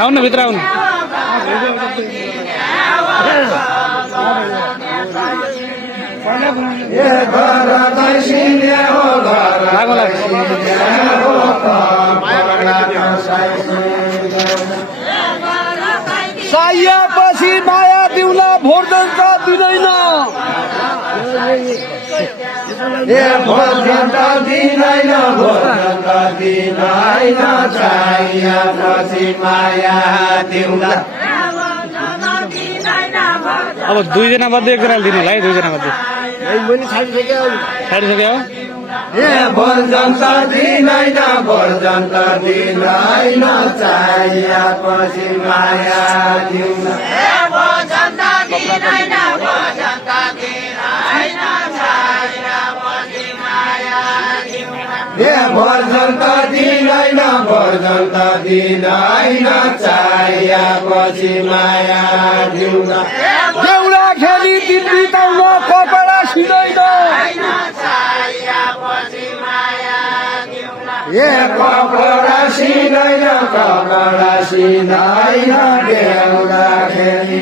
आउन भित्र आउनु साइएपछि माया दिउला भोट जनता दिँदैन भोट जनता दिँदैन भोट जनता दिँदैन चाहिएपछि माया दिउला अब दुईजना मध्ये एकजनाले दिनु होला है दुईजना मध्ये छाडिसक्यो भोट जनता दिँदैन भोट जनता दिँदैन चाहिएपछि माया दिउला भोट जनता दिँदैन भोट जनता दिँदैन चाहिएपछि माया दिउला भोट जनता दिँदैन भोट जनता दिँदैन चाहिएपछि माया दिउला देउला खेली दिन बिताउन कपडा सिँदैन कपडा सिँदैन देउला खेली